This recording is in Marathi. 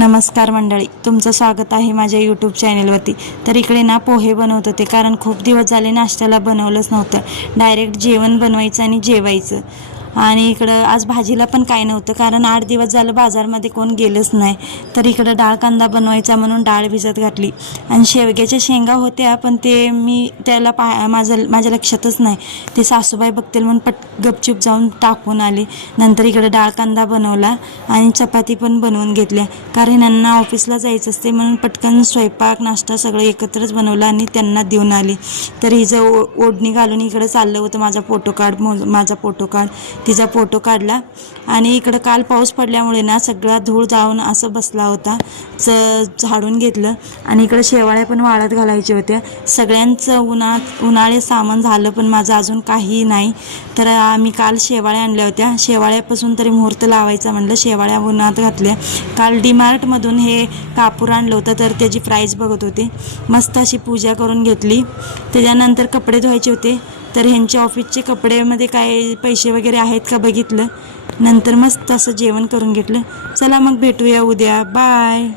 नमस्कार मंडळी, तुमचं स्वागत आहे माझ्या यूट्यूब चॅनलवरती। तर इकडे ना पोहे बनवत होते, कारण खूप दिवस झाले नाश्त्याला बनवलंच नव्हतं। डायरेक्ट जेवण बनवायचं आणि जेवायचं। आणि इकडं आज भाजीला पण काय नव्हतं, कारण 8 दिवस झालं बाजारमध्ये कोण गेलंच नाही। तर इकडं डाळ कांदा बनवायचा म्हणून डाळ भिजत घातली आणि शेवग्याच्या शेंगा होत्या, पण ते मी त्याला माझ्या लक्षातच नाही। ते सासूबाई बघतील म्हणून गपचूप जाऊन टाकून आले। नंतर इकडं डाळ कांदा बनवला आणि चपाती पण बनवून घेतल्या, कारण यांना ऑफिसला जायचं असते म्हणून पटकन स्वयंपाक नाश्ता सगळं एकत्रच बनवला आणि त्यांना देऊन आले। तर हिचं ओढणी घालून इकडं चाललं होतं, माझा फोटो काढ तिचा फोटो काढला। आणि इकडं काल पाऊस पडल्यामुळे ना सगळा धूळ जाऊन असं बसला होता, झाडून घेतलं। आणि इकडं शेवाळ्या पण वाळत घालायच्या होत्या। सगळ्यांचं उन्हाळे सामान झालं, पण माझं अजून काही नाही। तर आम्ही काल शेवाळ्या आणल्या होत्या, शेवाळ्यापासून तरी मुहूर्त लावायचा म्हणलं, शेवाळ्या उन्हात घातल्या। काल डीमार्टमधून हे कापूर आणलं होतं, तर त्याची प्राईस बघत होते। मस्त अशी पूजा करून घेतली। त्याच्यानंतर कपडे धुवायचे होते, तर ह्यांच्या ऑफिसचे कपड्यामध्ये काय पैसे वगैरे आहेत का बघितलं। नंतर मस्त असं जेवण करून घेतलं। चला मग भेटूया उद्या, बाय।